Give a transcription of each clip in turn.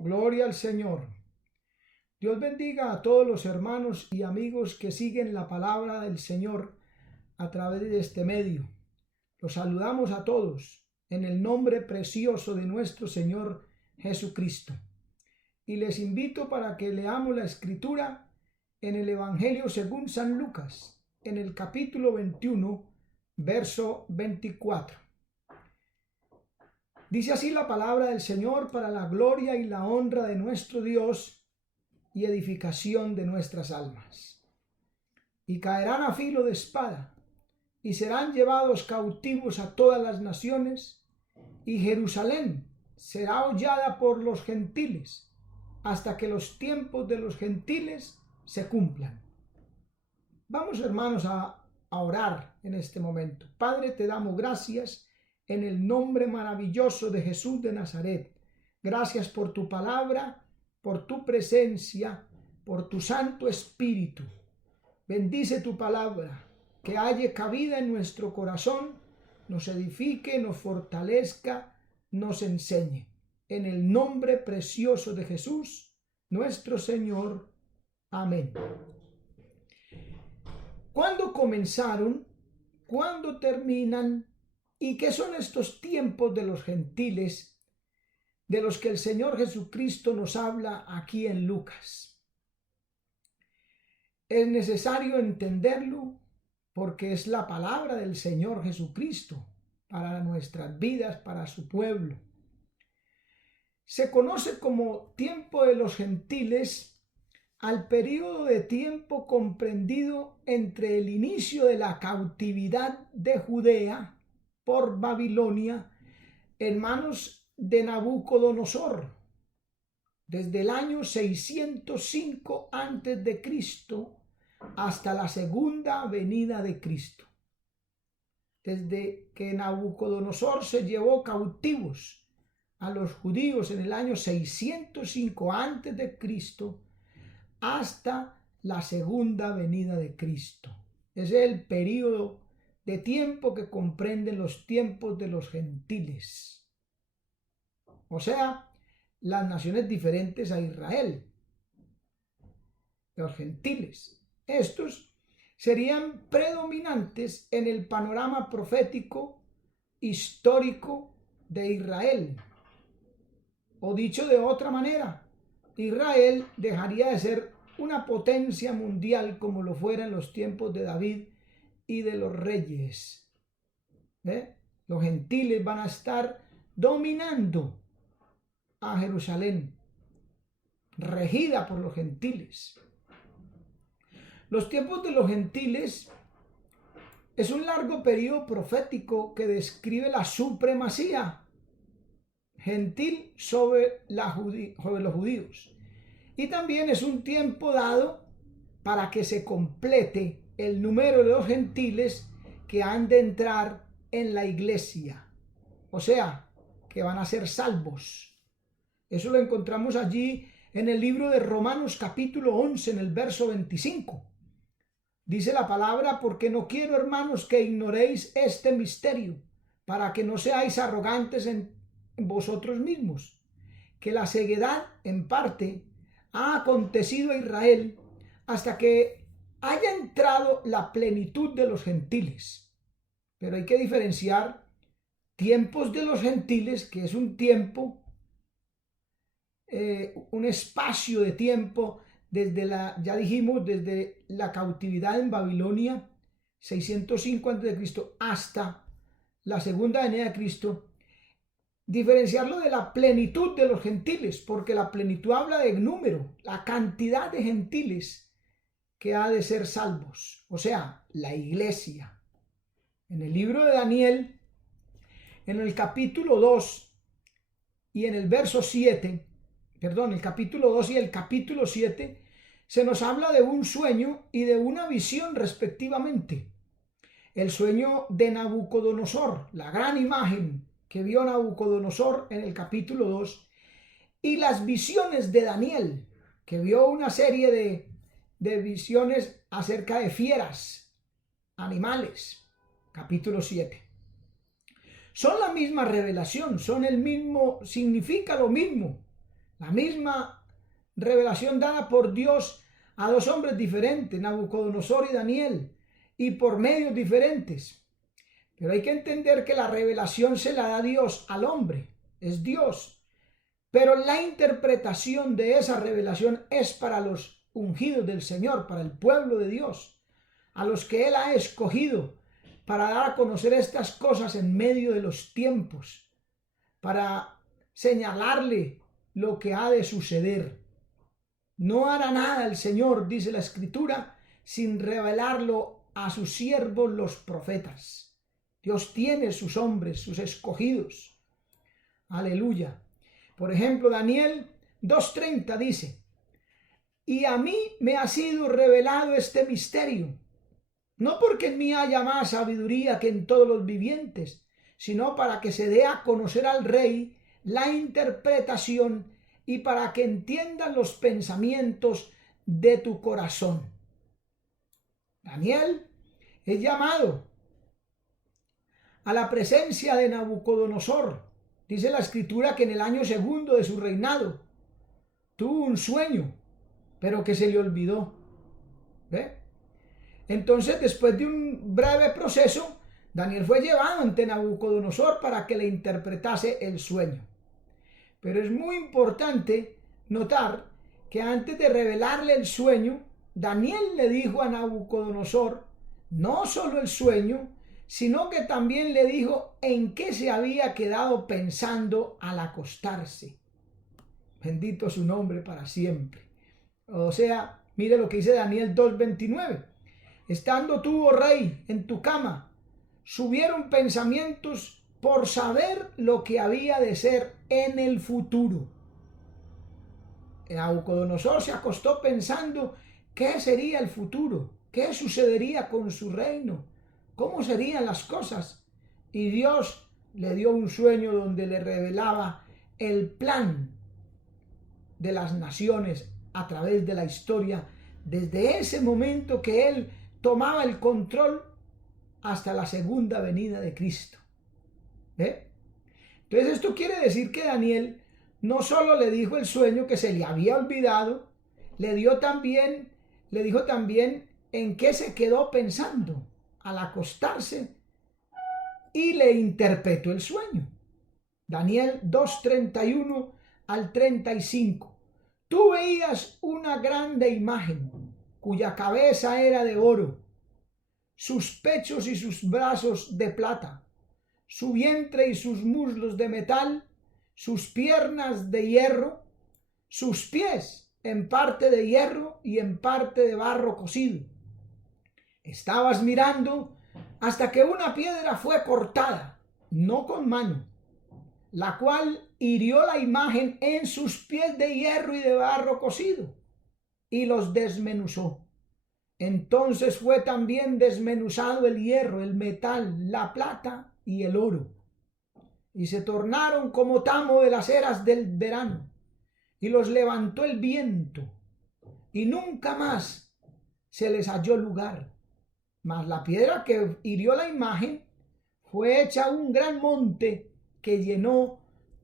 Gloria al Señor. Dios bendiga a todos los hermanos y amigos que siguen la palabra del Señor a través de este medio. Los saludamos a todos en el nombre precioso de nuestro Señor Jesucristo. Y les invito para que leamos la escritura en el Evangelio según San Lucas, en el capítulo 21, verso 24. Dice así la palabra del Señor para la gloria y la honra de nuestro Dios y edificación de nuestras almas. Y caerán a filo de espada, y serán llevados cautivos a todas las naciones, y Jerusalén será hollada por los gentiles, hasta que los tiempos de los gentiles se cumplan. Vamos, hermanos, a orar en este momento. Padre, te damos gracias en el nombre maravilloso de Jesús de Nazaret. Gracias por tu palabra, por tu presencia, por tu Santo Espíritu. Bendice tu palabra, que halle cabida en nuestro corazón, nos edifique, nos fortalezca, nos enseñe. En el nombre precioso de Jesús, nuestro Señor. Amén. ¿Cuándo comenzaron? ¿Cuándo terminan? ¿Y qué son estos tiempos de los gentiles de los que el Señor Jesucristo nos habla aquí en Lucas? Es necesario entenderlo porque es la palabra del Señor Jesucristo para nuestras vidas, para su pueblo. Se conoce como tiempo de los gentiles al periodo de tiempo comprendido entre el inicio de la cautividad de Judea por Babilonia en manos de Nabucodonosor, desde el año 605 a.C. hasta la segunda venida de Cristo. Desde que Nabucodonosor se llevó cautivos a los judíos en el año 605 a.C. hasta la segunda venida de Cristo. Ese es el periodo de tiempo que comprenden los tiempos de los gentiles, o sea, las naciones diferentes a Israel, los gentiles. Estos serían predominantes en el panorama profético histórico de Israel. O dicho de otra manera, Israel dejaría de ser una potencia mundial como lo fuera en los tiempos de David y de los reyes. Los gentiles van a estar dominando a Jerusalén, regida por los gentiles. Los tiempos de los gentiles es un largo periodo profético que describe la supremacía gentil sobre los judíos. Y también es un tiempo dado para que se complete el número de los gentiles que han de entrar en la iglesia, o sea, que van a ser salvos. Eso lo encontramos allí en el libro de Romanos capítulo 11, en el verso 25. Dice la palabra: porque no quiero, hermanos, que ignoréis este misterio, para que no seáis arrogantes en vosotros mismos, que la ceguedad en parte ha acontecido a Israel hasta que haya entrado la plenitud de los gentiles. Pero hay que diferenciar tiempos de los gentiles, que es un tiempo, un espacio de tiempo desde ya dijimos, desde la cautividad en Babilonia, 605 a.C., hasta la segunda venida de Cristo. Diferenciarlo de la plenitud de los gentiles, porque la plenitud habla de número, la cantidad de gentiles que ha de ser salvos, o sea, la iglesia. En el libro de Daniel, en el capítulo 2 y en el verso 7, el capítulo 2 y el capítulo 7, se nos habla de un sueño y de una visión respectivamente. El sueño de Nabucodonosor, la gran imagen que vio Nabucodonosor en el capítulo 2, y las visiones de Daniel, que vio una serie de visiones acerca de fieras, animales, capítulo 7. Son la misma revelación, son el mismo, significa lo mismo, La misma revelación dada por Dios a dos hombres diferentes, Nabucodonosor y Daniel, y por medios diferentes. Pero hay que entender que la revelación se la da Dios al hombre, es Dios. Pero la interpretación de esa revelación es para los ungidos del Señor, para el pueblo de Dios, a los que Él ha escogido para dar a conocer estas cosas en medio de los tiempos, para señalarle lo que ha de suceder. No hará nada el Señor, dice la Escritura, sin revelarlo a sus siervos los profetas. Dios tiene sus hombres, sus escogidos. Aleluya. Por ejemplo, Daniel 2:30 dice: y a mí me ha sido revelado este misterio, no porque en mí haya más sabiduría que en todos los vivientes, sino para que se dé a conocer al rey la interpretación y para que entiendan los pensamientos de tu corazón. Daniel es llamado a la presencia de Nabucodonosor. Dice la Escritura que en el año segundo de su reinado tuvo un sueño, pero que se le olvidó. ¿Ve? Entonces, después de un breve proceso, Daniel fue llevado ante Nabucodonosor para que le interpretase el sueño. Pero es muy importante notar que antes de revelarle el sueño, Daniel le dijo a Nabucodonosor no solo el sueño, sino que también le dijo en qué se había quedado pensando al acostarse. Bendito su nombre para siempre. O sea, mire lo que dice Daniel 2:29. Estando tú, oh rey, en tu cama, subieron pensamientos por saber lo que había de ser en el futuro. Nabucodonosor se acostó pensando qué sería el futuro, qué sucedería con su reino, cómo serían las cosas. Y Dios le dio un sueño donde le revelaba el plan de las naciones a través de la historia, desde ese momento que él tomaba el control hasta la segunda venida de Cristo. Entonces esto quiere decir que Daniel no solo le dijo el sueño que se le había olvidado, le dijo también en qué se quedó pensando al acostarse y le interpretó el sueño. Daniel 2:31 al 35. Tú veías una grande imagen cuya cabeza era de oro, sus pechos y sus brazos de plata, su vientre y sus muslos de metal, sus piernas de hierro, sus pies en parte de hierro y en parte de barro cocido. Estabas mirando hasta que una piedra fue cortada, no con mano, la cual hirió la imagen en sus pies de hierro y de barro cocido, y los desmenuzó. Entonces fue también desmenuzado el hierro, el metal, la plata y el oro, y se tornaron como tamo de las eras del verano, y los levantó el viento, y nunca más se les halló lugar. Mas la piedra que hirió la imagen fue hecha un gran monte que llenó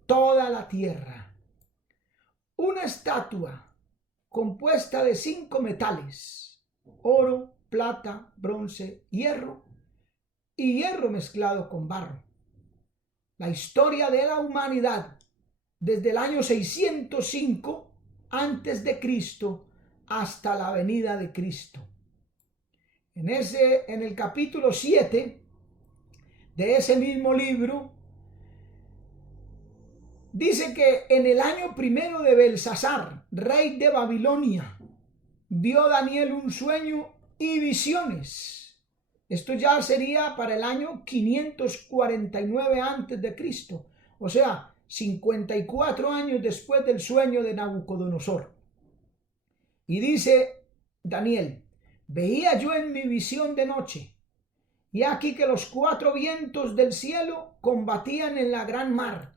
toda la tierra. Una estatua compuesta de 5 metales: oro, plata, bronce, hierro y hierro mezclado con barro. La historia de la humanidad desde el año 605 antes de Cristo hasta la venida de Cristo. En el capítulo 7 de ese mismo libro dice que en el año primero de Belsasar, rey de Babilonia, vio Daniel un sueño y visiones. Esto ya sería para el año 549 antes de Cristo, o sea, 54 años después del sueño de Nabucodonosor. Y dice Daniel: veía yo en mi visión de noche, y aquí que los 4 vientos del cielo combatían en la gran mar,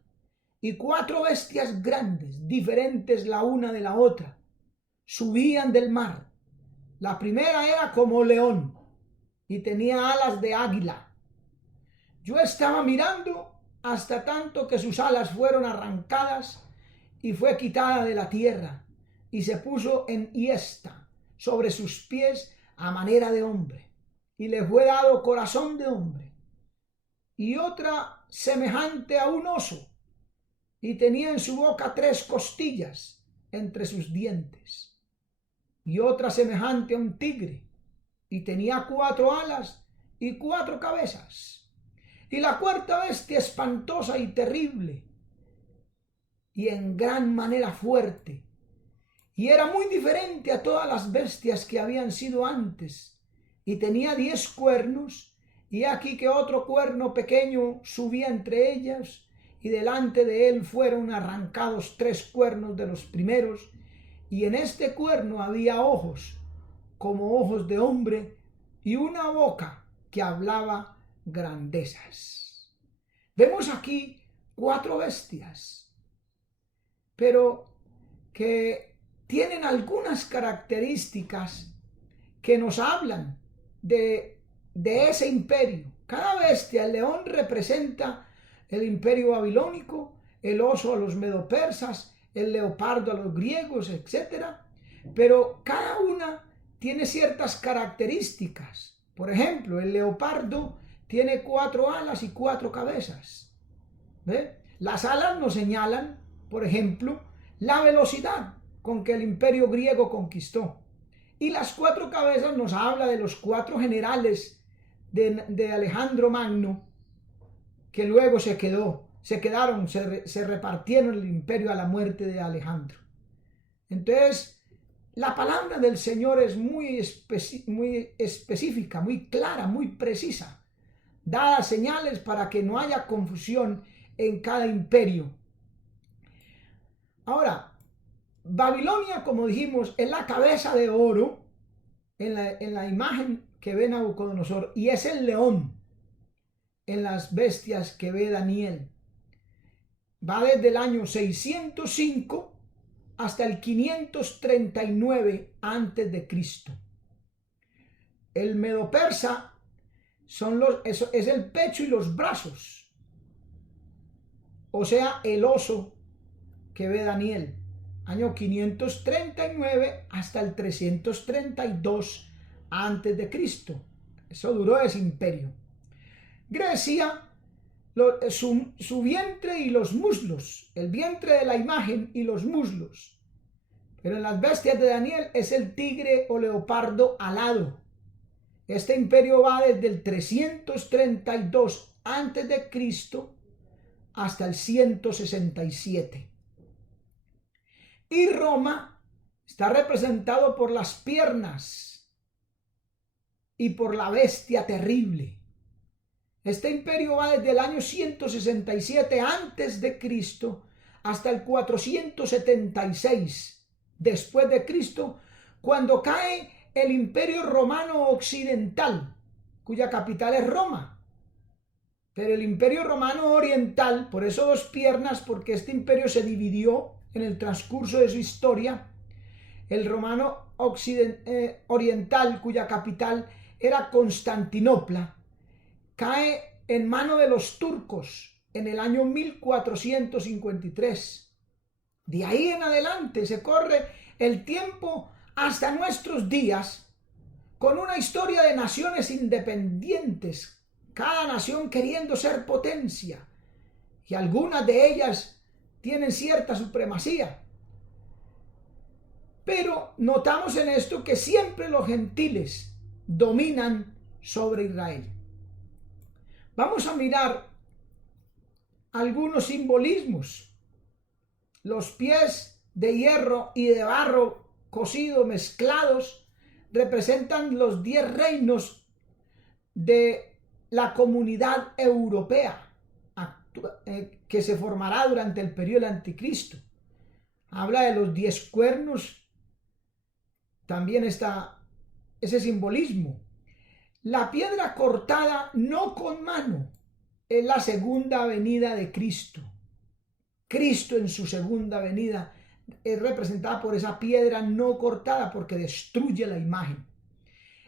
y 4 bestias grandes, diferentes la una de la otra, subían del mar. La primera era como león y tenía alas de águila. Yo estaba mirando hasta tanto que sus alas fueron arrancadas y fue quitada de la tierra y se puso en hiesta sobre sus pies a manera de hombre, y le fue dado corazón de hombre. Y otra semejante a un oso, y tenía en su boca 3 costillas entre sus dientes. Y otra semejante a un tigre, y tenía 4 alas y 4 cabezas. Y la cuarta bestia, espantosa y terrible, y en gran manera fuerte, y era muy diferente a todas las bestias que habían sido antes, y tenía 10 cuernos, y aquí que otro cuerno pequeño subía entre ellas, y delante de él fueron arrancados 3 cuernos de los primeros, y en este cuerno había ojos como ojos de hombre, y una boca que hablaba grandezas. Vemos aquí 4 bestias, pero que tienen algunas características que nos hablan de ese imperio. Cada bestia, el león representa el imperio babilónico, el oso a los medopersas, el leopardo a los griegos, etc. Pero cada una tiene ciertas características. Por ejemplo, el leopardo tiene 4 alas y 4 cabezas. ¿Ve? Las alas nos señalan, por ejemplo, la velocidad con que el imperio griego conquistó. Y las 4 cabezas nos habla de los 4 generales de Alejandro Magno, que luego se repartieron el imperio a la muerte de Alejandro. Entonces, la palabra del Señor es muy específica, muy clara, muy precisa, dada señales para que no haya confusión en cada imperio. Ahora, Babilonia, como dijimos, es la cabeza de oro en la imagen que ve Nabucodonosor, y es el león en las bestias que ve Daniel. Va desde el año 605 hasta el 539 antes de Cristo. El medopersa es el pecho y los brazos, o sea, el oso que ve Daniel, año 539 hasta el 332 antes de Cristo. Eso duró ese imperio. Grecia, su vientre y los muslos, el vientre de la imagen y los muslos. Pero en las bestias de Daniel es el tigre o leopardo alado. Este imperio va desde el 332 antes de Cristo hasta el 167. Y Roma está representado por las piernas y por la bestia terrible. Este imperio va desde el año 167 antes de Cristo hasta el 476 después de Cristo, cuando cae el imperio romano occidental, cuya capital es Roma. Pero el imperio romano oriental, por eso 2 piernas, porque este imperio se dividió en el transcurso de su historia. El romano oriental, cuya capital era Constantinopla, cae en mano de los turcos en el año 1453. De ahí en adelante se corre el tiempo hasta nuestros días, con una historia de naciones independientes, cada nación queriendo ser potencia, y algunas de ellas tienen cierta supremacía. Pero notamos en esto que siempre los gentiles dominan sobre Israel. Vamos a mirar algunos simbolismos. Los pies de hierro y de barro cocido mezclados representan los 10 reinos de la comunidad europea que se formará durante el periodo del anticristo. Habla de los 10 cuernos, también está ese simbolismo. La piedra cortada no con mano es la segunda venida de Cristo. Cristo en su segunda venida es representada por esa piedra no cortada, porque destruye la imagen.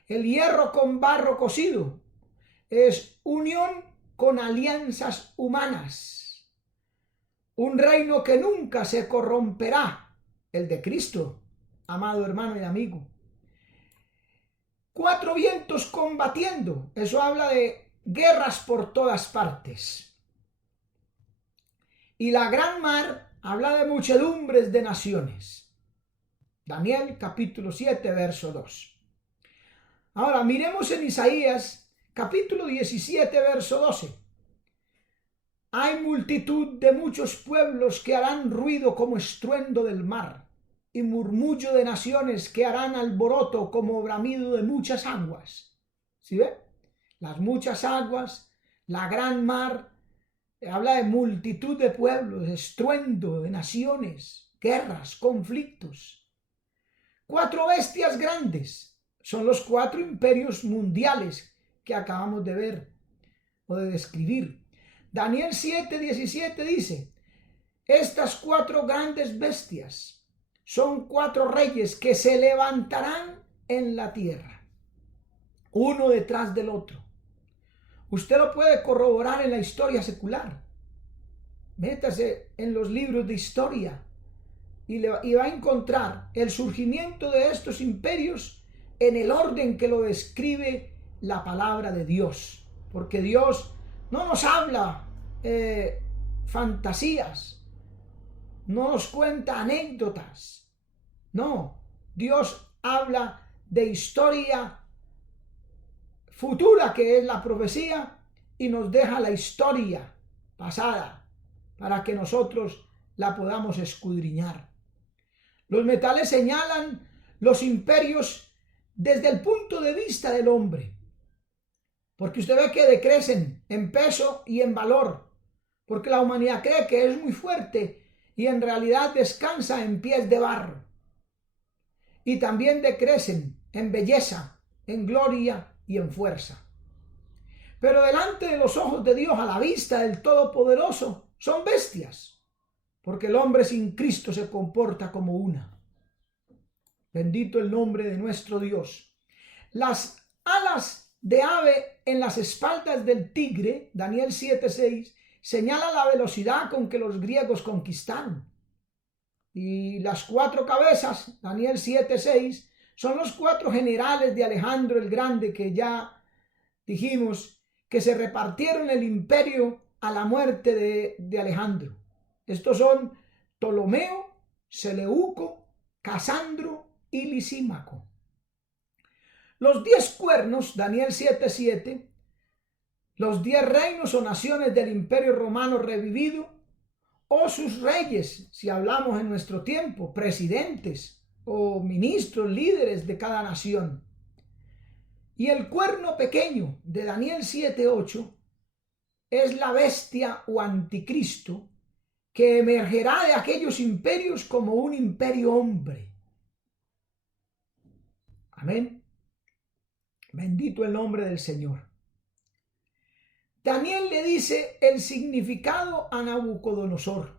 El hierro con barro cocido es unión con alianzas humanas. un reino que nunca se corromperá, el de Cristo, amado hermano y amigo. 4 vientos combatiendo, eso habla de guerras por todas partes. Y la gran mar habla de muchedumbres de naciones. Daniel capítulo 7, verso 2. Ahora miremos en Isaías capítulo 17, verso 12. Hay multitud de muchos pueblos que harán ruido como estruendo del mar, y murmullo de naciones que harán alboroto como bramido de muchas aguas. ¿Sí ve? Las muchas aguas, la gran mar, habla de multitud de pueblos, estruendo de naciones, guerras, conflictos. 4 bestias grandes son los 4 imperios mundiales que acabamos de ver o de describir. Daniel 7:17 dice: estas 4 grandes bestias son 4 reyes que se levantarán en la tierra, uno detrás del otro. Usted lo puede corroborar en la historia secular. Métase en los libros de historia y va a encontrar el surgimiento de estos imperios en el orden que lo describe la palabra de Dios. Porque Dios no nos habla fantasías, no nos cuenta anécdotas. No, Dios habla de historia futura, que es la profecía, y nos deja la historia pasada para que nosotros la podamos escudriñar. Los metales señalan los imperios desde el punto de vista del hombre, porque usted ve que decrecen en peso y en valor, porque la humanidad cree que es muy fuerte y en realidad descansa en pies de barro. Y también decrecen en belleza, en gloria y en fuerza. Pero delante de los ojos de Dios, a la vista del Todopoderoso, son bestias, porque el hombre sin Cristo se comporta como una. Bendito el nombre de nuestro Dios. Las alas de ave en las espaldas del tigre, Daniel 7:6, señala la velocidad con que los griegos conquistaron. Y las 4 cabezas, Daniel 7:6, son los 4 generales de Alejandro el Grande, que ya dijimos que se repartieron el imperio a la muerte de Alejandro. Estos son Ptolomeo, Seleuco, Casandro y Lisímaco. Los 10 cuernos, Daniel 7:7, los 10 reinos o naciones del imperio romano revivido, o sus reyes, si hablamos en nuestro tiempo, presidentes o ministros, líderes de cada nación. Y el cuerno pequeño de Daniel 7:8 es la bestia o anticristo que emergerá de aquellos imperios como un imperio hombre. Amén. Bendito el nombre del Señor. Daniel le dice el significado a Nabucodonosor.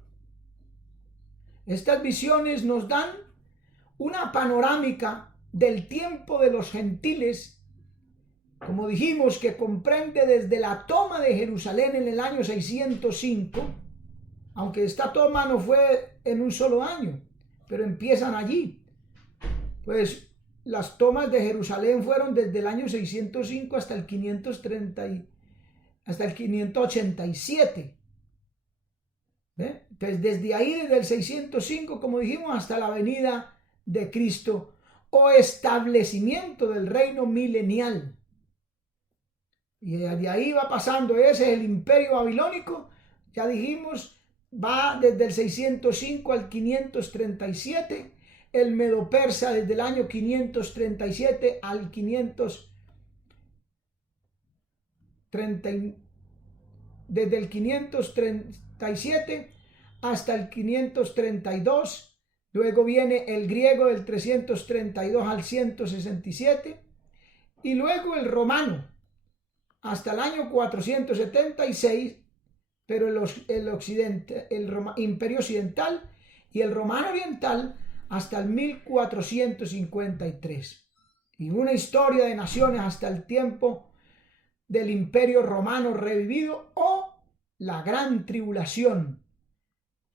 Estas visiones nos dan una panorámica del tiempo de los gentiles, como dijimos, que comprende desde la toma de Jerusalén en el año 605, aunque esta toma no fue en un solo año, pero empiezan allí. Pues las tomas de Jerusalén fueron desde el año 605 hasta el 587. Pues desde ahí, desde el 605, como dijimos, hasta la venida de Cristo o establecimiento del reino milenial. Y de ahí va pasando, ese es el imperio babilónico, ya dijimos, va desde el 605 al 537, el medo-persa desde el año 537 al 530, desde el 537 hasta el 532, luego viene el griego del 332 al 167, y luego el romano hasta el año 476, pero el imperio occidental, y el romano oriental hasta el 1453. Y una historia de naciones hasta el tiempo del imperio romano revivido o la gran tribulación,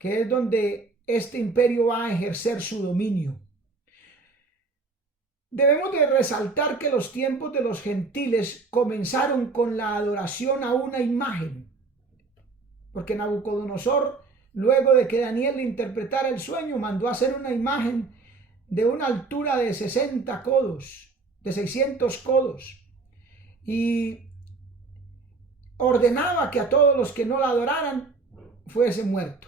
que es donde este imperio va a ejercer su dominio. Debemos de resaltar que los tiempos de los gentiles comenzaron con la adoración a una imagen, porque Nabucodonosor, luego de que Daniel le interpretara el sueño, mandó a hacer una imagen de una altura de 60 codos, de 600 codos, y ordenaba que a todos los que no la adoraran fuese muerto.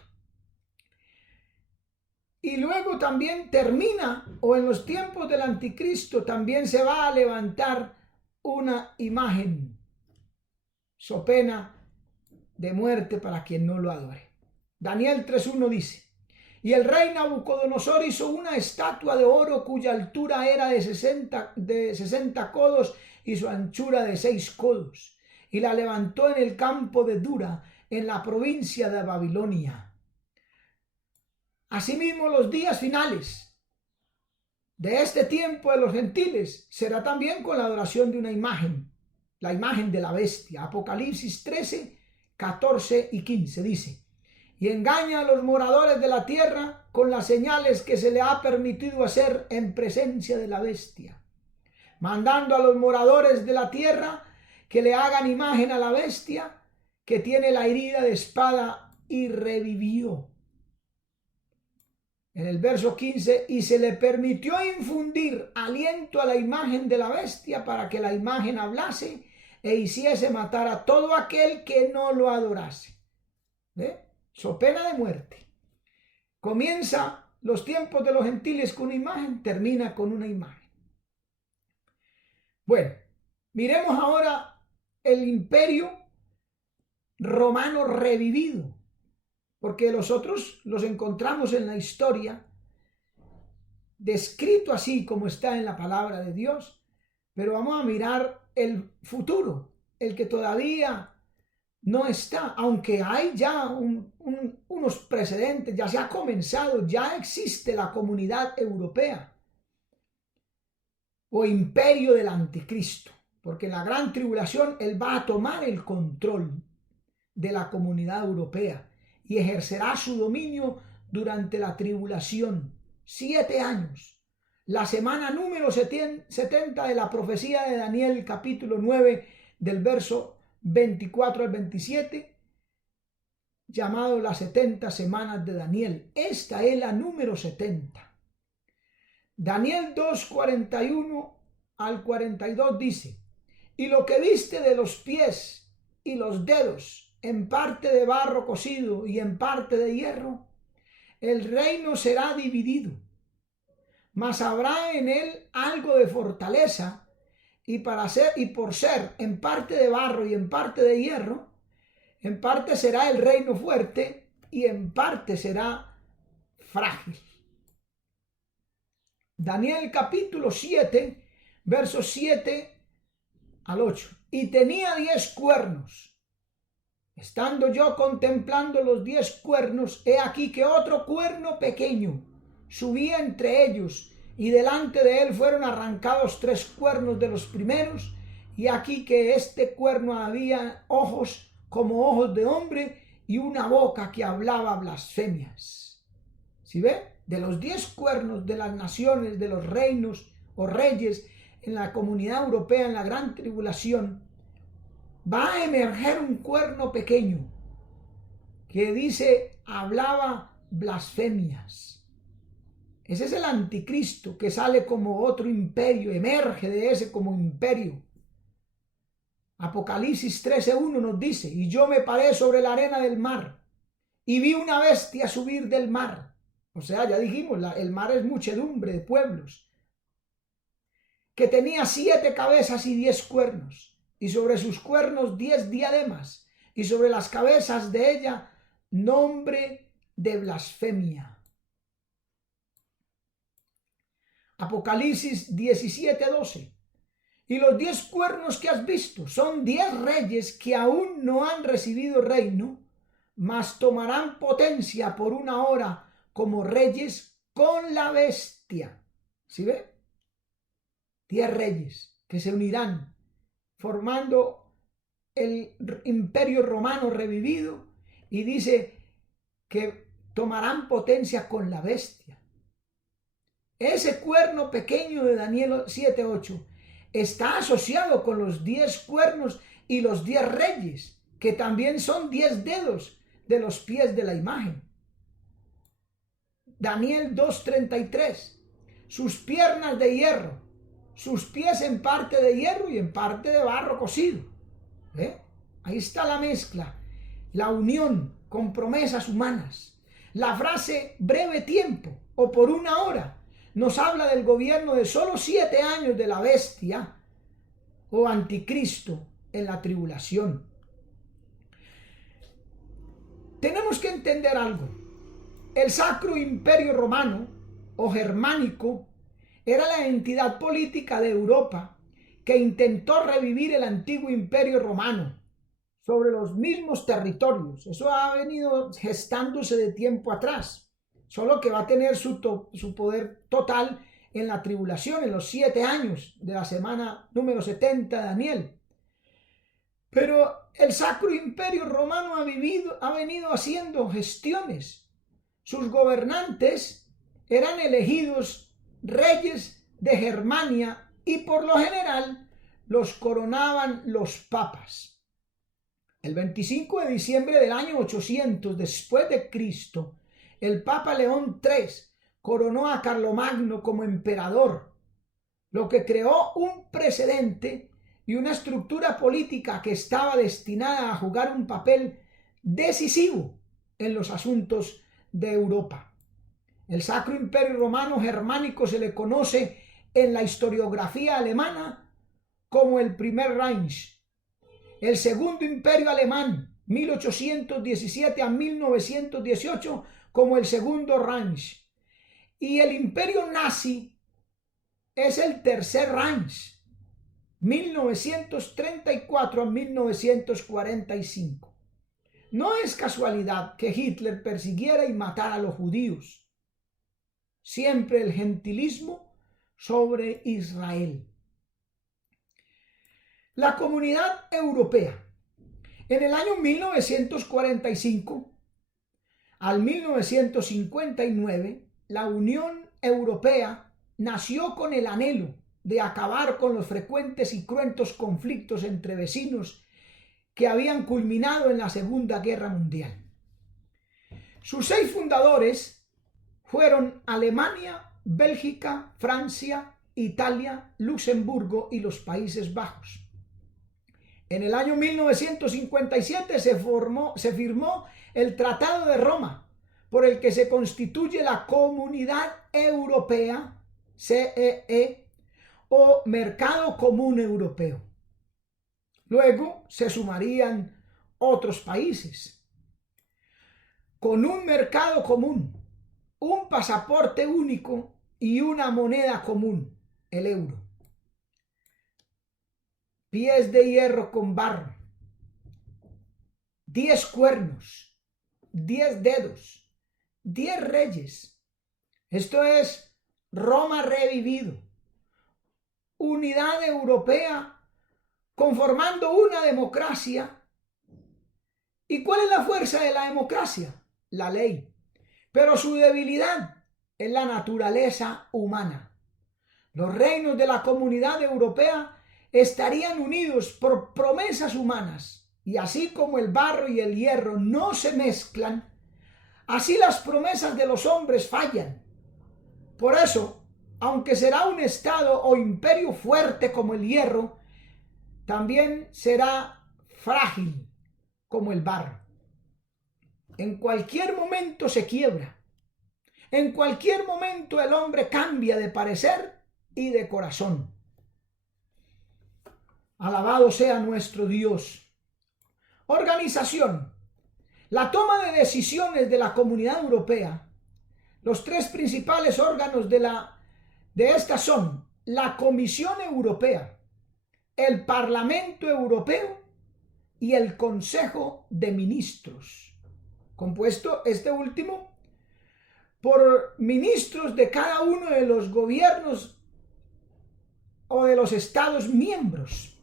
Y luego también termina, o en los tiempos del anticristo también se va a levantar una imagen, so pena de muerte para quien no lo adore. Daniel 3:1 dice: y el rey Nabucodonosor hizo una estatua de oro cuya altura era de 60 codos y su anchura de 6 codos, y la levantó en el campo de Dura, en la provincia de Babilonia. Asimismo, los días finales de este tiempo de los gentiles será también con la adoración de una imagen, la imagen de la bestia. Apocalipsis 13, 14 y 15 dice: y engaña a los moradores de la tierra con las señales que se le ha permitido hacer en presencia de la bestia, mandando a los moradores de la tierra que le hagan imagen a la bestia que tiene la herida de espada y revivió. En el verso 15, y se le permitió infundir aliento a la imagen de la bestia para que la imagen hablase e hiciese matar a todo aquel que no lo adorase. ¿Ve? So pena de muerte. Comienza los tiempos de los gentiles con una imagen, termina con una imagen. Bueno, miremos ahora el imperio romano revivido, porque los otros los encontramos en la historia, descrito así como está en la palabra de Dios, pero vamos a mirar el futuro, el que todavía no está, aunque hay ya unos precedentes, ya se ha comenzado, ya existe la comunidad europea o imperio del anticristo, porque en la gran tribulación él va a tomar el control de la comunidad europea y ejercerá su dominio durante la tribulación, 7 años. La semana número 70 de la profecía de Daniel, capítulo 9, del verso 24 al 27, llamado las 70 semanas de Daniel. Esta es la número 70. Daniel 2, 41 al 42 dice: y lo que viste de los pies y los dedos, en parte de barro cocido y en parte de hierro, el reino será dividido, mas habrá en él algo de fortaleza, y por ser en parte de barro y en parte de hierro, en parte será el reino fuerte y en parte será frágil. Daniel capítulo 7, versos 7 al 8. Y tenía 10 cuernos. Estando yo contemplando los 10 cuernos, he aquí que otro cuerno pequeño subía entre ellos, y delante de él fueron arrancados 3 cuernos de los primeros, y aquí que este cuerno había ojos como ojos de hombre y una boca que hablaba blasfemias. ¿Sí ve? De los 10 cuernos de las naciones, de los reinos o reyes en la comunidad europea en la gran tribulación, va a emerger un cuerno pequeño que dice, hablaba blasfemias. Ese es el anticristo que sale como otro imperio, emerge de ese como imperio. Apocalipsis 13:1 nos dice: y yo me paré sobre la arena del mar y vi una bestia subir del mar. O sea, ya dijimos, el mar es muchedumbre de pueblos, que tenía 7 cabezas y 10 cuernos, y sobre sus cuernos 10 diademas, y sobre las cabezas de ella nombre de blasfemia. Apocalipsis 17:12. Y los 10 cuernos que has visto son 10 reyes que aún no han recibido reino, mas tomarán potencia por una hora como reyes con la bestia. ¿Sí ve? 10 reyes que se unirán formando el imperio romano revivido, y dice que tomarán potencia con la bestia. Ese cuerno pequeño de Daniel 7:8 está asociado con los 10 cuernos y los 10 reyes, que también son 10 dedos de los pies de la imagen. Daniel 2:33, sus piernas de hierro, sus pies en parte de hierro y en parte de barro cocido. Ahí está la mezcla, la unión con promesas humanas. La frase breve tiempo o por una hora nos habla del gobierno de solo 7 años de la bestia o anticristo en la tribulación. Tenemos que entender algo. El Sacro Imperio Romano o Germánico era la entidad política de Europa que intentó revivir el antiguo Imperio Romano sobre los mismos territorios. Eso ha venido gestándose de tiempo atrás, solo que va a tener su poder total en la tribulación, en los 7 años de la semana número 70 de Daniel. Pero el Sacro Imperio Romano ha venido haciendo gestiones. Sus gobernantes eran elegidos reyes de Germania y por lo general los coronaban los papas. El 25 de diciembre del año 800 después de Cristo, el Papa León III coronó a Carlomagno como emperador, lo que creó un precedente y una estructura política que estaba destinada a jugar un papel decisivo en los asuntos de Europa. El Sacro Imperio Romano Germánico se le conoce en la historiografía alemana como el Primer Reich, el Segundo Imperio Alemán 1817 a 1918 como el Segundo Reich, y el Imperio Nazi es el Tercer Reich 1934 a 1945. No es casualidad que Hitler persiguiera y matara a los judíos. Siempre el gentilismo sobre Israel. La Comunidad Europea. En el año 1945 al 1959, la Unión Europea nació con el anhelo de acabar con los frecuentes y cruentos conflictos entre vecinos que habían culminado en la Segunda Guerra Mundial. Sus 6 fundadores fueron Alemania, Bélgica, Francia, Italia, Luxemburgo y los Países Bajos. En el año 1957 se firmó el Tratado de Roma, por el que se constituye la Comunidad Europea, CEE, o Mercado Común Europeo. Luego se sumarían otros países. Con un mercado común, un pasaporte único y una moneda común, el euro. Pies de hierro con barro, 10 cuernos, 10 dedos, 10 reyes. Esto es Roma revivido. Unidad europea conformando una democracia. ¿Y cuál es la fuerza de la democracia? La ley. Pero su debilidad es la naturaleza humana. Los reinos de la Comunidad Europea estarían unidos por promesas humanas, y así como el barro y el hierro no se mezclan, así las promesas de los hombres fallan. Por eso, aunque será un estado o imperio fuerte como el hierro, también será frágil como el barro. En cualquier momento se quiebra. En cualquier momento el hombre cambia de parecer y de corazón. Alabado sea nuestro Dios. Organización. La toma de decisiones de la Comunidad Europea. Los 3 principales órganos de esta son la Comisión Europea, el Parlamento Europeo y el Consejo de Ministros, compuesto este último por ministros de cada uno de los gobiernos o de los Estados miembros.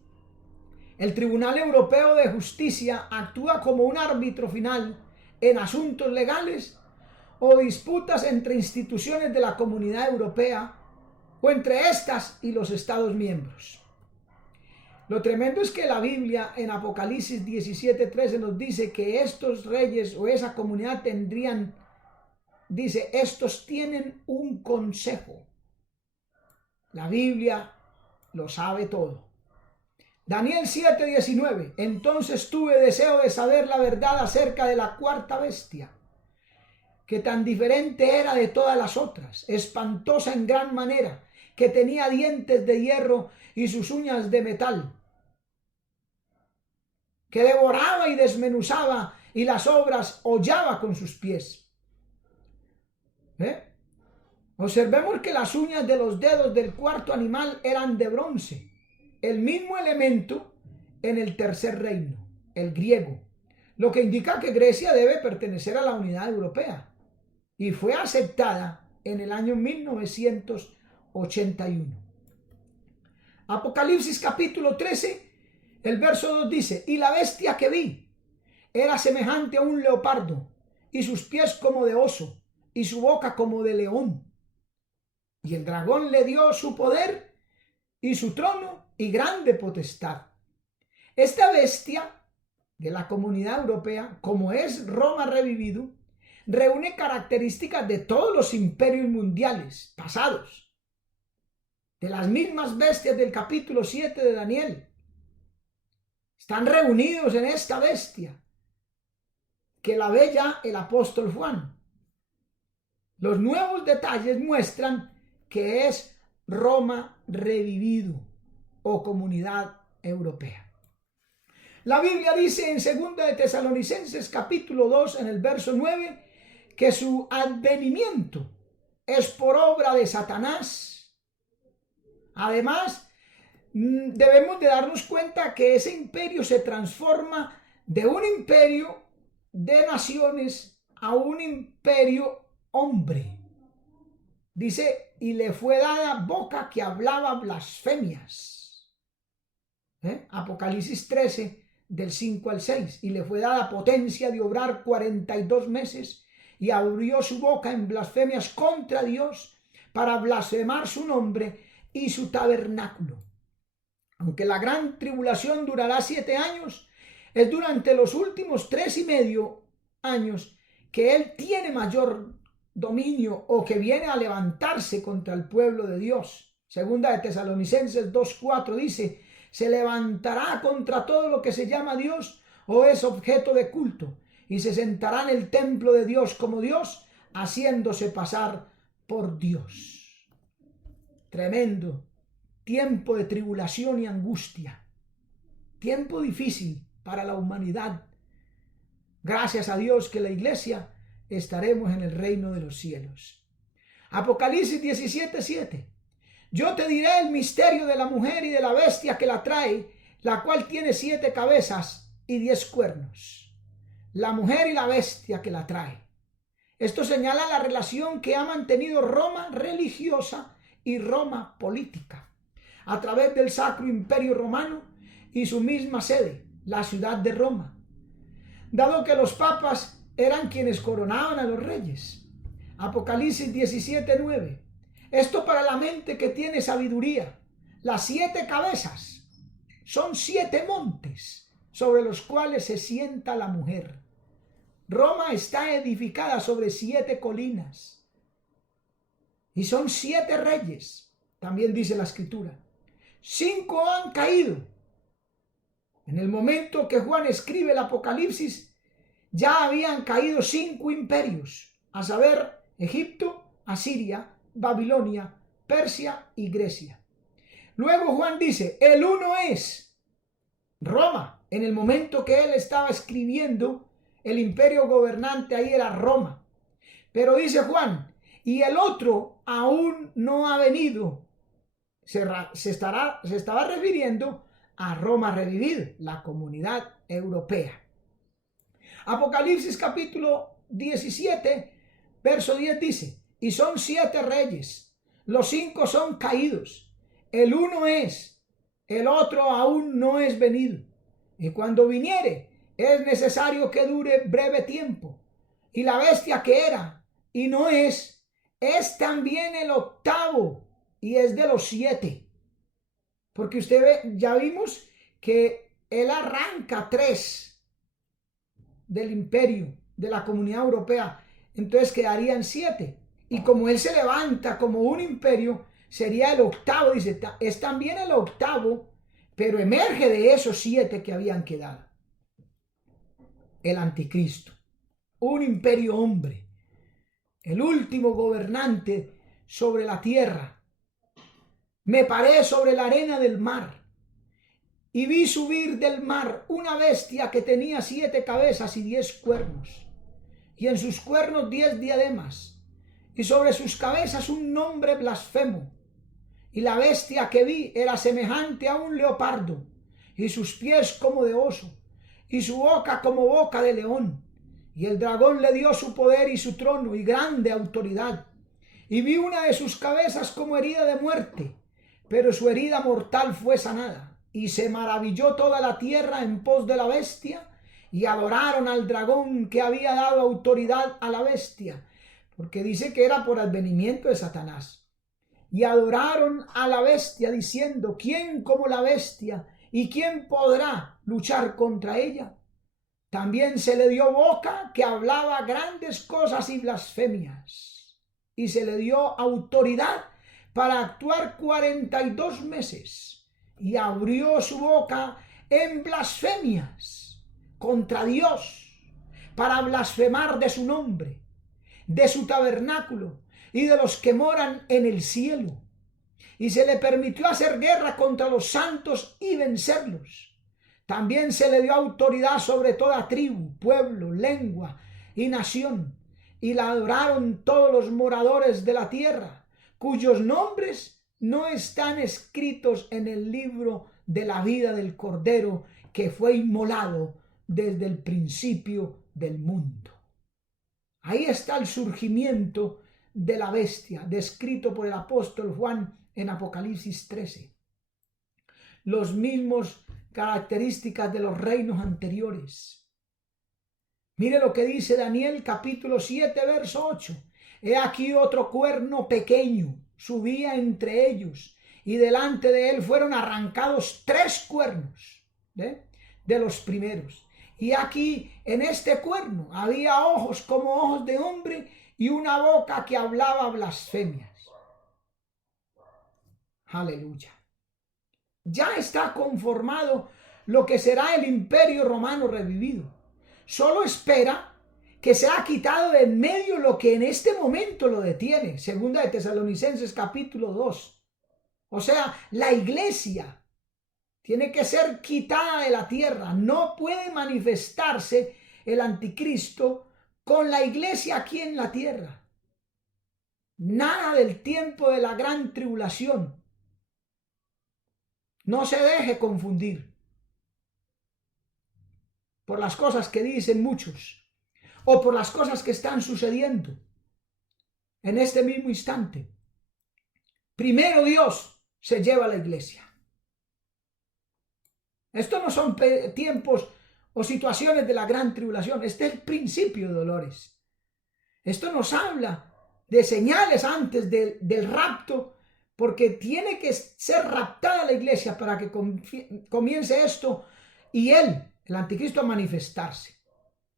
El Tribunal Europeo de Justicia actúa como un árbitro final en asuntos legales o disputas entre instituciones de la Comunidad Europea o entre estas y los Estados miembros. Lo tremendo es que la Biblia en Apocalipsis 17:13 nos dice que estos reyes o esa comunidad tendrían, dice, estos tienen un consejo. La Biblia lo sabe todo. Daniel 7:19. Entonces tuve deseo de saber la verdad acerca de la cuarta bestia, que tan diferente era de todas las otras, espantosa en gran manera, que tenía dientes de hierro y sus uñas de metal, que devoraba y desmenuzaba y las obras hollaba con sus pies. Observemos que las uñas de los dedos del cuarto animal eran de bronce, el mismo elemento en el tercer reino, el griego, lo que indica que Grecia debe pertenecer a la unidad europea y fue aceptada en el año 1981. Apocalipsis capítulo 13, el verso 2 dice: y la bestia que vi era semejante a un leopardo, y sus pies como de oso, y su boca como de león. Y el dragón le dio su poder y su trono y grande potestad. Esta bestia de la Comunidad Europea, como es Roma revivido, reúne características de todos los imperios mundiales pasados, de las mismas bestias del capítulo 7 de Daniel. Están reunidos en esta bestia que la ve ya el apóstol Juan. Los nuevos detalles muestran que es Roma revivido o Comunidad Europea. La Biblia dice en 2 de Tesalonicenses capítulo 2 en el verso 9 que su advenimiento es por obra de Satanás. Además, debemos de darnos cuenta que ese imperio se transforma de un imperio de naciones a un imperio hombre. Dice, y le fue dada boca que hablaba blasfemias. Apocalipsis 13, del 5 al 6. Y le fue dada potencia de obrar 42 meses, y abrió su boca en blasfemias contra Dios, para blasfemar su nombre y su tabernáculo. Aunque la gran tribulación durará 7 años, es durante los últimos 3,5 años que él tiene mayor dominio, o que viene a levantarse contra el pueblo de Dios. 2 de Tesalonicenses 2:4 dice: se levantará contra todo lo que se llama Dios o es objeto de culto, y se sentará en el templo de Dios como Dios, haciéndose pasar por Dios. Tremendo tiempo de tribulación y angustia, tiempo difícil para la humanidad. Gracias a Dios que la iglesia estaremos en el reino de los cielos. Apocalipsis 17:7. Yo te diré el misterio de la mujer y de la bestia que la trae, la cual tiene 7 cabezas y 10 cuernos. La mujer y la bestia que la trae. Esto señala la relación que ha mantenido Roma religiosa y Roma política, a través del Sacro Imperio Romano y su misma sede, la ciudad de Roma, dado que los papas eran quienes coronaban a los reyes. Apocalipsis 17:9. Esto para la mente que tiene sabiduría. Las 7 cabezas son 7 montes sobre los cuales se sienta la mujer. Roma está edificada sobre 7 colinas y son 7 reyes, también dice la escritura. 5 han caído. En el momento que Juan escribe el Apocalipsis, ya habían caído 5 imperios, a saber, Egipto, Asiria, Babilonia, Persia y Grecia. Luego Juan dice, el uno es Roma. En el momento que él estaba escribiendo, el imperio gobernante ahí era Roma. Pero dice Juan, y el otro aún no ha venido. Se estaba refiriendo a Roma revivida, la Comunidad Europea. Apocalipsis capítulo 17, verso 10 dice, y son 7 reyes, los 5 son caídos, el uno es, el otro aún no es venido, y cuando viniere es necesario que dure breve tiempo, y la bestia que era y no es también el octavo y es de los 7. Porque usted ve, ya vimos que él arranca 3 del imperio, de la Comunidad Europea, entonces quedarían 7. Y como él se levanta como un imperio, sería el octavo, dice, es también el octavo, pero emerge de esos 7 que habían quedado. El anticristo, un imperio hombre, el último gobernante sobre la tierra. Me paré sobre la arena del mar y vi subir del mar una bestia que tenía 7 cabezas y 10 cuernos, y en sus cuernos 10 diademas, y sobre sus cabezas un nombre blasfemo. Y la bestia que vi era semejante a un leopardo, y sus pies como de oso, y su boca como boca de león. Y el dragón le dio su poder y su trono y grande autoridad. Y vi una de sus cabezas como herida de muerte, pero su herida mortal fue sanada. Y se maravilló toda la tierra en pos de la bestia, y adoraron al dragón que había dado autoridad a la bestia, porque dice que era por advenimiento de Satanás. Y adoraron a la bestia diciendo, ¿quién como la bestia? ¿Y quién podrá luchar contra ella? También se le dio boca que hablaba grandes cosas y blasfemias. Y se le dio autoridad para actuar 42 meses. Y abrió su boca en blasfemias contra Dios, para blasfemar de su nombre, de su tabernáculo y de los que moran en el cielo. Y se le permitió hacer guerra contra los santos y vencerlos. También se le dio autoridad sobre toda tribu, pueblo, lengua y nación. Y la adoraron todos los moradores de la tierra, cuyos nombres no están escritos en el libro de la vida del Cordero que fue inmolado desde el principio del mundo. Ahí está el surgimiento de la bestia, descrito por el apóstol Juan en Apocalipsis 13. Los mismos características de los reinos anteriores. Mire lo que dice Daniel capítulo 7, verso 8. He aquí otro cuerno pequeño subía entre ellos, y delante de él fueron arrancados 3 cuernos de los primeros. Y aquí en este cuerno había ojos como ojos de hombre y una boca que hablaba blasfemias. Aleluya. Ya está conformado lo que será el imperio romano revivido. Solo espera que sea quitado de en medio lo que en este momento lo detiene. Segunda de Tesalonicenses capítulo 2. O sea, la iglesia tiene que ser quitada de la tierra. No puede manifestarse el anticristo con la iglesia aquí en la tierra. Nada del tiempo de la gran tribulación. No se deje confundir por las cosas que dicen muchos o por las cosas que están sucediendo en este mismo instante. Primero Dios se lleva a la iglesia. Esto no son tiempos o situaciones de la gran tribulación. Este es el principio de dolores. Esto nos habla de señales antes del rapto, porque tiene que ser raptada la iglesia para que comience esto y él, el anticristo, a manifestarse.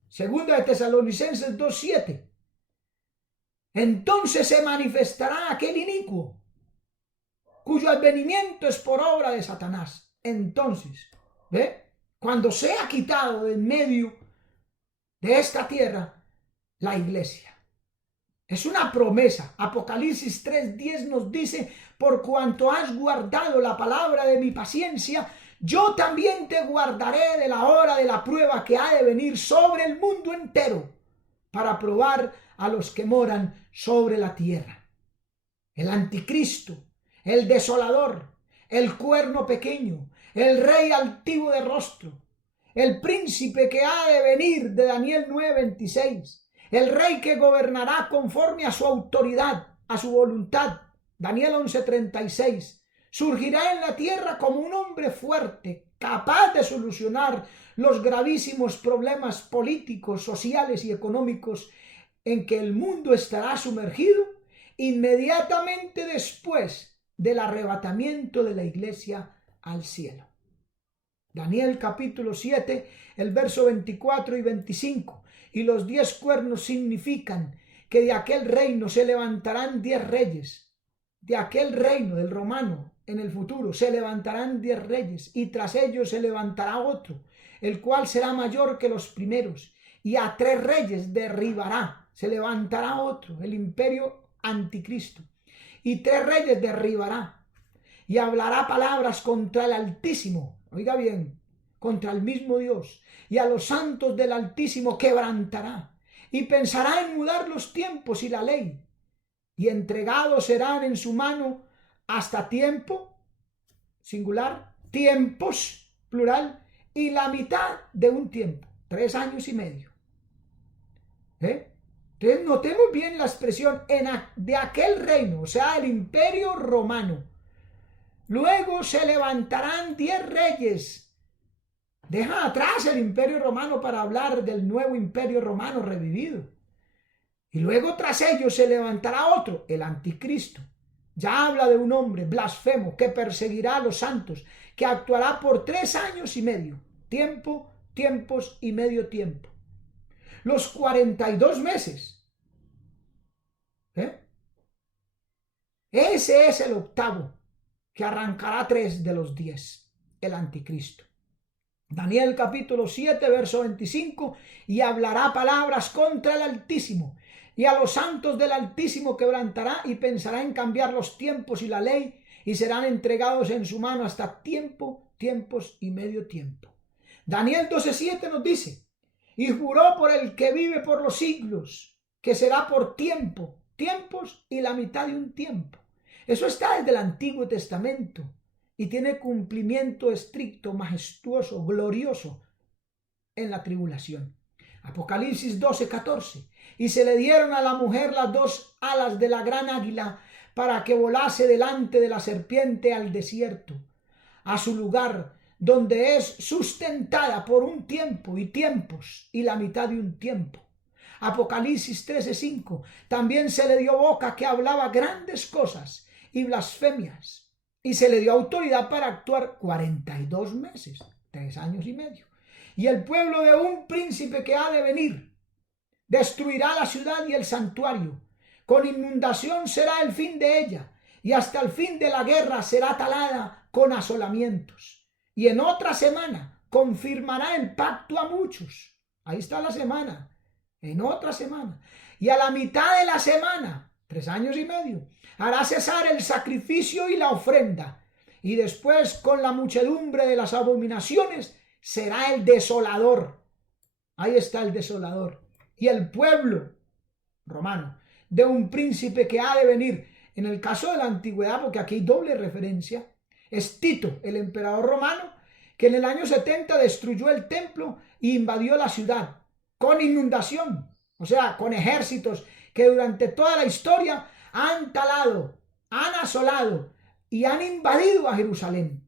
Segunda de Tesalonicenses 2:7. Entonces se manifestará aquel inicuo, cuyo advenimiento es por obra de Satanás. Entonces, cuando sea quitado de en medio de esta tierra la iglesia. Es una promesa. Apocalipsis 3:10 nos dice, por cuanto has guardado la palabra de mi paciencia, yo también te guardaré de la hora de la prueba que ha de venir sobre el mundo entero, para probar a los que moran sobre la tierra. El anticristo, el desolador, el cuerno pequeño, el rey altivo de rostro, el príncipe que ha de venir de Daniel 9:26, el rey que gobernará conforme a su autoridad, a su voluntad, Daniel 11:36, surgirá en la tierra como un hombre fuerte, capaz de solucionar los gravísimos problemas políticos, sociales y económicos en que el mundo estará sumergido inmediatamente después del arrebatamiento de la iglesia al cielo. Daniel capítulo 7, el verso 24 y 25. Y los 10 cuernos significan que de aquel reino se levantarán 10 reyes. De aquel reino del romano en el futuro se levantarán 10 reyes, y tras ellos se levantará otro, el cual será mayor que los primeros, y a 3 reyes derribará. Se levantará otro, el imperio anticristo, y 3 reyes derribará, y hablará palabras contra el Altísimo, oiga bien, contra el mismo Dios, y a los santos del Altísimo quebrantará, y pensará en mudar los tiempos y la ley, y entregados serán en su mano hasta tiempo, singular, tiempos, plural, y la mitad de un tiempo, 3 años y medio. Entonces notemos bien la expresión de aquel reino, o sea, el imperio romano. Luego se levantarán 10 reyes. Deja atrás el imperio romano para hablar del nuevo imperio romano revivido. Y luego tras ellos se levantará otro, el anticristo. Ya habla de un hombre blasfemo que perseguirá a los santos, que actuará por 3 años y medio. Tiempo, tiempos y medio tiempo. Los 42 meses. Ese es el octavo, que arrancará 3 de los 10, el anticristo. Daniel capítulo 7, verso 25, y hablará palabras contra el Altísimo, y a los santos del Altísimo quebrantará, y pensará en cambiar los tiempos y la ley, y serán entregados en su mano hasta tiempo, tiempos y medio tiempo. Daniel 12:7 nos dice, y juró por el que vive por los siglos, que será por tiempo, tiempos y la mitad de un tiempo. Eso está desde el Antiguo Testamento y tiene cumplimiento estricto, majestuoso, glorioso en la tribulación. Apocalipsis 12:14. Y se le dieron a la mujer las 2 alas de la gran águila para que volase delante de la serpiente al desierto, a su lugar donde es sustentada por un tiempo y tiempos y la mitad de un tiempo. Apocalipsis 13:5. También se le dio boca que hablaba grandes cosas y blasfemias, y se le dio autoridad para actuar 42 meses, 3 años y medio. Y el pueblo de un príncipe que ha de venir destruirá la ciudad y el santuario. Con inundación será el fin de ella, y hasta el fin de la guerra será talada con asolamientos. Y en otra semana confirmará el pacto a muchos. Ahí está la semana. En otra semana. Y a la mitad de la semana, 3 años y medio, hará cesar el sacrificio y la ofrenda. Y después, con la muchedumbre de las abominaciones, será el desolador. Ahí está el desolador. Y el pueblo romano de un príncipe que ha de venir. En el caso de la antigüedad, porque aquí hay doble referencia, es Tito, el emperador romano, que en el año 70 destruyó el templo e invadió la ciudad con inundación, o sea, con ejércitos que durante toda la historia han talado, han asolado y han invadido a Jerusalén,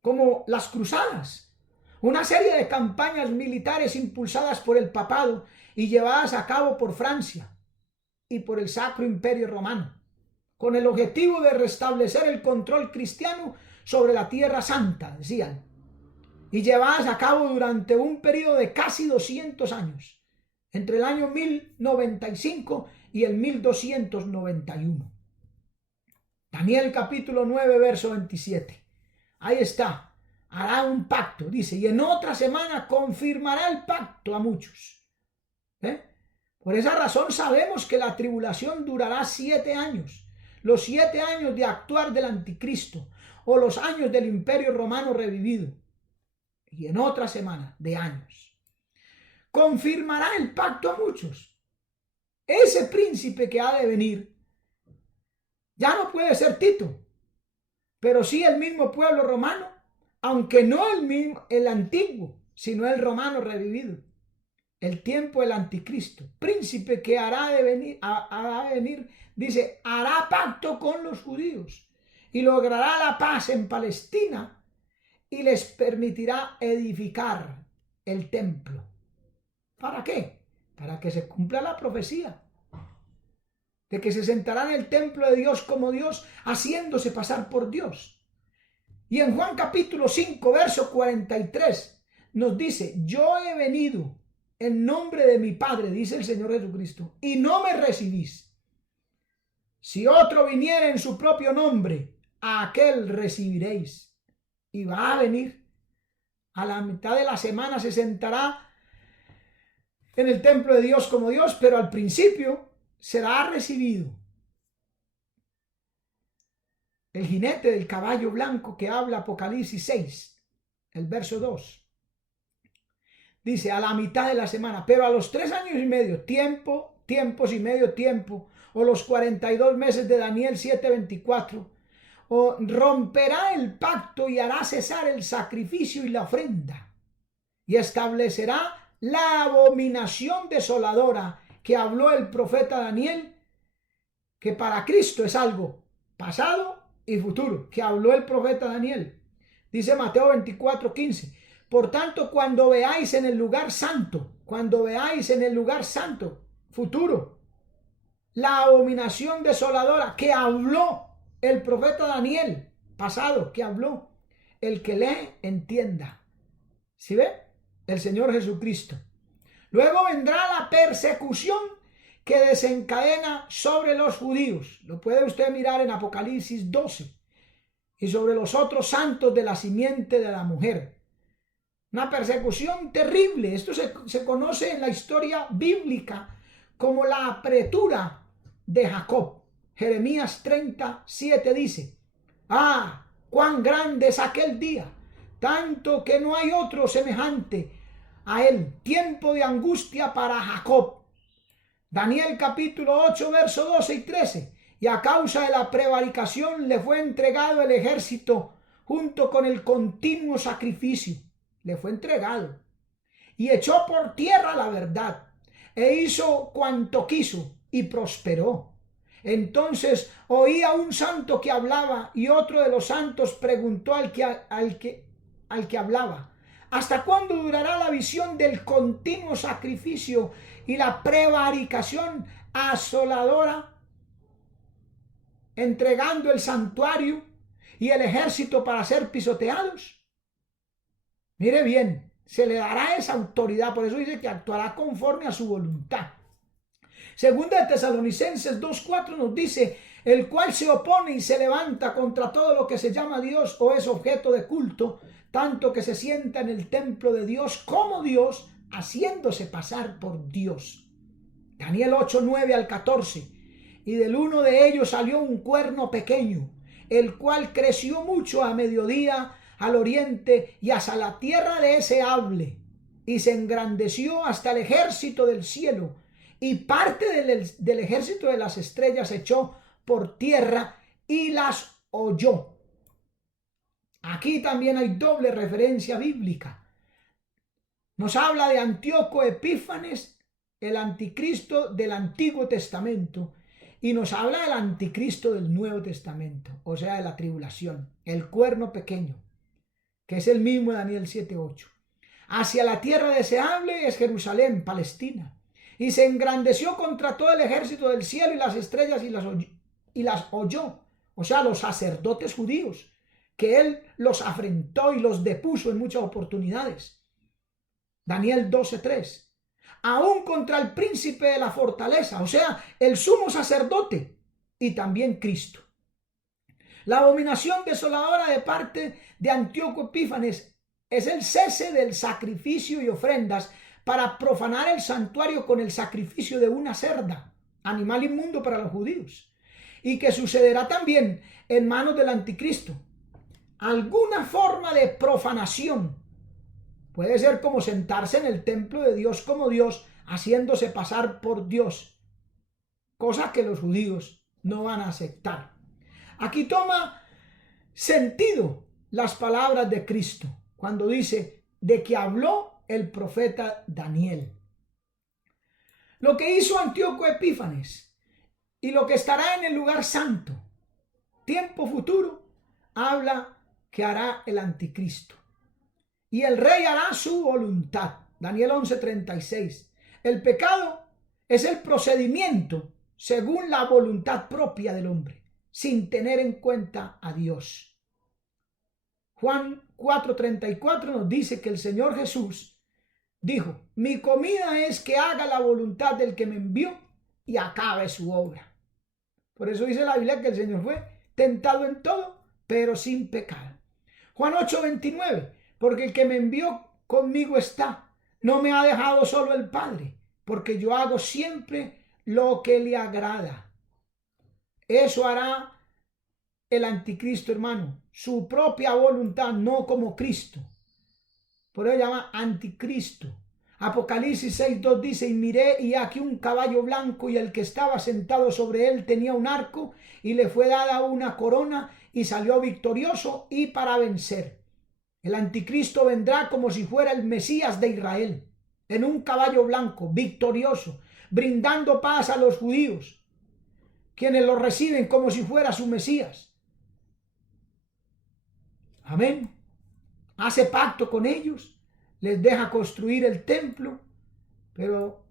como las cruzadas, una serie de campañas militares impulsadas por el papado y llevadas a cabo por Francia y por el Sacro Imperio Romano, con el objetivo de restablecer el control cristiano sobre la Tierra Santa, decían, y llevadas a cabo durante un periodo de casi 200 años, entre el año 1095 y el 1291. Daniel capítulo 9, verso 27. Ahí está, hará un pacto, dice, y en otra semana confirmará el pacto a muchos. Por esa razón sabemos que la tribulación durará 7 años, los 7 años de actuar del anticristo, o los años del imperio romano revivido. Y en otra semana de años confirmará el pacto a muchos. Ese príncipe que ha de venir ya no puede ser Tito, pero sí el mismo pueblo romano, aunque no el antiguo, sino el romano revivido. El tiempo del anticristo, príncipe que hará de venir, dice, hará pacto con los judíos y logrará la paz en Palestina y les permitirá edificar el templo. ¿Para qué? para que se cumpla la profecía de que se sentará en el templo de Dios como Dios, haciéndose pasar por Dios. Y en Juan capítulo 5, verso 43, nos dice: yo he venido en nombre de mi Padre, dice el Señor Jesucristo, y no me recibís. Si otro viniera en su propio nombre, a aquel recibiréis. Y va a venir. A la mitad de la semana se sentará en el templo de Dios como Dios, pero al principio será recibido. El jinete del caballo blanco que habla Apocalipsis 6, el verso 2. Dice: a la mitad de la semana, pero a los 3 años y medio, tiempos y medio tiempo, o los 42 meses de Daniel 7:24, o romperá el pacto y hará cesar el sacrificio y la ofrenda, y establecerá la abominación desoladora que habló el profeta Daniel, que para Cristo es algo pasado y futuro, que habló el profeta Daniel. Dice Mateo 24:15: por tanto, cuando veáis en el lugar santo, futuro, la abominación desoladora que habló el profeta Daniel, pasado, que habló, el que lee entienda. ¿Sí ve? El Señor Jesucristo. Luego vendrá la persecución que desencadena sobre los judíos. Lo puede usted mirar en Apocalipsis 12. Y sobre los otros santos de la simiente de la mujer. Una persecución terrible. Esto se conoce en la historia bíblica como la apretura de Jacob. Jeremías 37 dice: ah, cuán grande es aquel día, tanto que no hay otro semejante a él, tiempo de angustia para Jacob. Daniel capítulo 8, verso 12 y 13. Y a causa de la prevaricación le fue entregado el ejército junto con el continuo sacrificio. Le fue entregado. Y echó por tierra la verdad, e hizo cuanto quiso, y prosperó. Entonces oí a un santo que hablaba, y otro de los santos preguntó al que hablaba: ¿hasta cuándo durará la visión del continuo sacrificio y la prevaricación asoladora, entregando el santuario y el ejército para ser pisoteados? Mire bien, se le dará esa autoridad, por eso dice que actuará conforme a su voluntad. Segunda de Tesalonicenses 2:4 nos dice: el cual se opone y se levanta contra todo lo que se llama Dios o es objeto de culto, tanto que se sienta en el templo de Dios como Dios, haciéndose pasar por Dios. Daniel 8:9 al 14. Y del uno de ellos salió un cuerno pequeño, el cual creció mucho a mediodía, al oriente y hasta la tierra deseable, y se engrandeció hasta el ejército del cielo, y parte del ejército de las estrellas echó por tierra y las holló. Aquí también hay doble referencia bíblica. Nos habla de Antíoco Epífanes, el anticristo del Antiguo Testamento, y nos habla del anticristo del Nuevo Testamento, o sea, de la tribulación, el cuerno pequeño, que es el mismo de Daniel 7:8. Hacia la tierra deseable es Jerusalén, Palestina, y se engrandeció contra todo el ejército del cielo y las estrellas y las holló, o sea, los sacerdotes judíos, que él los afrentó y los depuso en muchas oportunidades. Daniel 12:3. Aún contra el príncipe de la fortaleza, o sea, el sumo sacerdote, y también Cristo. La abominación desoladora de parte de Antíoco Epífanes es el cese del sacrificio y ofrendas para profanar el santuario con el sacrificio de una cerda, animal inmundo para los judíos, y que sucederá también en manos del anticristo. Alguna forma de profanación. Puede ser como sentarse en el templo de Dios como Dios, haciéndose pasar por Dios, cosa que los judíos no van a aceptar. Aquí toma sentido las palabras de Cristo cuando dice de que habló el profeta Daniel. Lo que hizo Antíoco Epífanes y lo que estará en el lugar santo, tiempo futuro, habla que hará el anticristo. Y el rey hará su voluntad. Daniel 11:36. El pecado es el procedimiento según la voluntad propia del hombre, sin tener en cuenta a Dios. Juan 4:34 nos dice que el Señor Jesús dijo: mi comida es que haga la voluntad del que me envió y acabe su obra. Por eso dice la Biblia que el Señor fue tentado en todo, pero sin pecado. Juan 8:29, porque el que me envió conmigo está, no me ha dejado solo el Padre, porque yo hago siempre lo que le agrada. Eso hará el anticristo, hermano, su propia voluntad, no como Cristo. Por eso llama anticristo. Apocalipsis 6:2 dice: y miré, y aquí un caballo blanco, y el que estaba sentado sobre él tenía un arco, y le fue dada una corona, y salió victorioso y para vencer. El anticristo vendrá como si fuera el Mesías de Israel, en un caballo blanco, victorioso, brindando paz a los judíos, quienes lo reciben como si fuera su Mesías. Amén. Hace pacto con ellos, les deja construir el templo, pero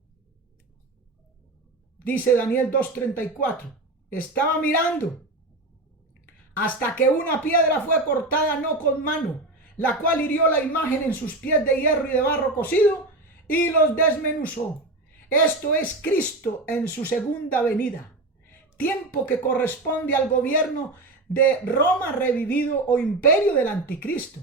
dice Daniel 2:34, estaba mirando hasta que una piedra fue cortada no con mano, la cual hirió la imagen en sus pies de hierro y de barro cocido y los desmenuzó. Esto es Cristo en su segunda venida, tiempo que corresponde al gobierno de Roma revivido o imperio del anticristo.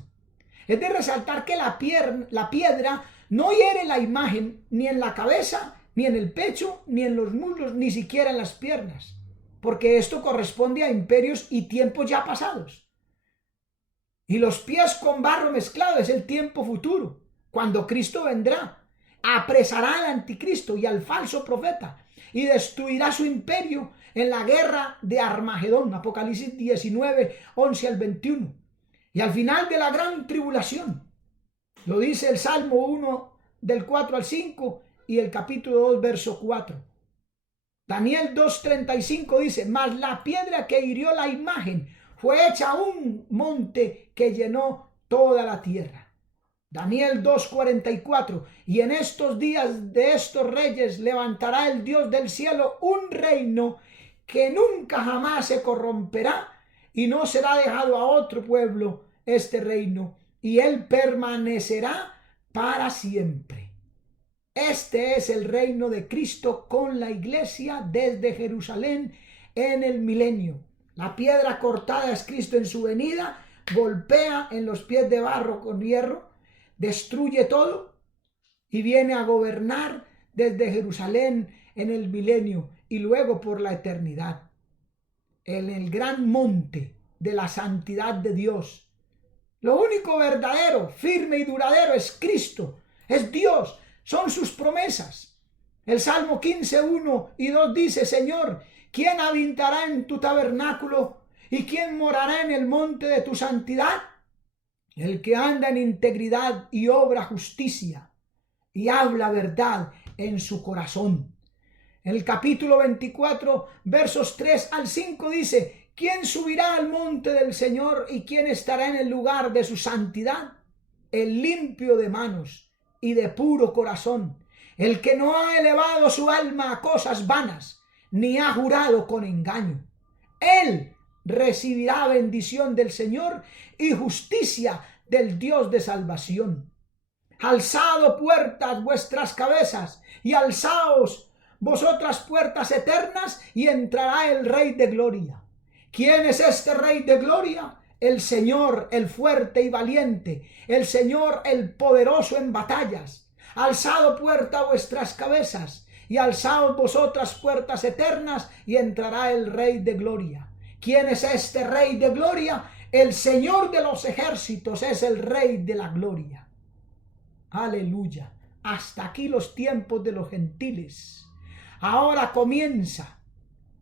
Es de resaltar que la piedra no hiere la imagen ni en la cabeza, ni en el pecho, ni en los muslos, ni siquiera en las piernas, porque esto corresponde a imperios y tiempos ya pasados. Y los pies con barro mezclado es el tiempo futuro, cuando Cristo vendrá, apresará al anticristo y al falso profeta y destruirá su imperio en la guerra de Armagedón, Apocalipsis 19:11-21. Y al final de la gran tribulación, lo dice el Salmo 1 del 4-5 y el capítulo 2 verso 4. Daniel 2:35 dice: mas la piedra que hirió la imagen fue hecha un monte que llenó toda la tierra. Daniel 2:44, y en estos días de estos reyes levantará el Dios del cielo un reino que nunca jamás se corromperá, y no será dejado a otro pueblo este reino, y él permanecerá para siempre. Este es el reino de Cristo con la iglesia desde Jerusalén en el milenio. La piedra cortada es Cristo en su venida, golpea en los pies de barro con hierro, destruye todo y viene a gobernar desde Jerusalén en el milenio y luego por la eternidad. En el gran monte de la santidad de Dios. Lo único verdadero, firme y duradero es Cristo, es Dios, son sus promesas. El Salmo 15:1 y 2 dice: Señor, ¿quién habitará en tu tabernáculo y quién morará en el monte de tu santidad? El que anda en integridad y obra justicia y habla verdad en su corazón. En el capítulo 24, versos 3-5 dice: ¿quién subirá al monte del Señor y quién estará en el lugar de su santidad? El limpio de manos y de puro corazón, el que no ha elevado su alma a cosas vanas, ni ha jurado con engaño. Él recibirá bendición del Señor y justicia del Dios de salvación. Alzad puertas vuestras cabezas y alzaos vosotras puertas eternas y entrará el Rey de gloria. ¿Quién es este Rey de gloria? El Señor, el fuerte y valiente, el Señor, el poderoso en batallas. Alzad puertas vuestras cabezas y alzaos vosotras puertas eternas y entrará el Rey de gloria. ¿Quién es este Rey de gloria? El Señor de los ejércitos es el Rey de la gloria. Aleluya. Hasta aquí los tiempos de los gentiles. Ahora comienza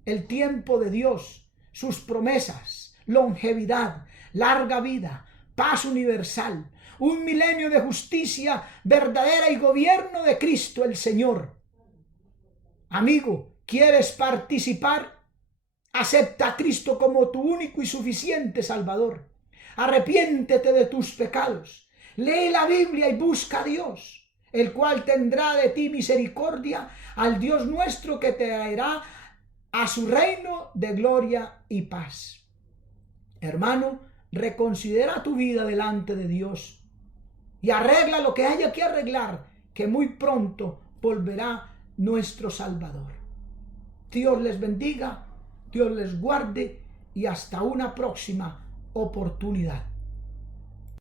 el tiempo de Dios, sus promesas, longevidad, larga vida, paz universal, un milenio de justicia verdadera y gobierno de Cristo el Señor. Amigo, ¿quieres participar? Acepta a Cristo como tu único y suficiente Salvador. Arrepiéntete de tus pecados. Lee la Biblia y busca a Dios. el cual tendrá de ti misericordia, al Dios nuestro que te traerá a su reino de gloria y paz. Hermano, reconsidera tu vida delante de Dios y arregla lo que haya que arreglar, que muy pronto volverá nuestro Salvador. Dios les bendiga, Dios les guarde y hasta una próxima oportunidad.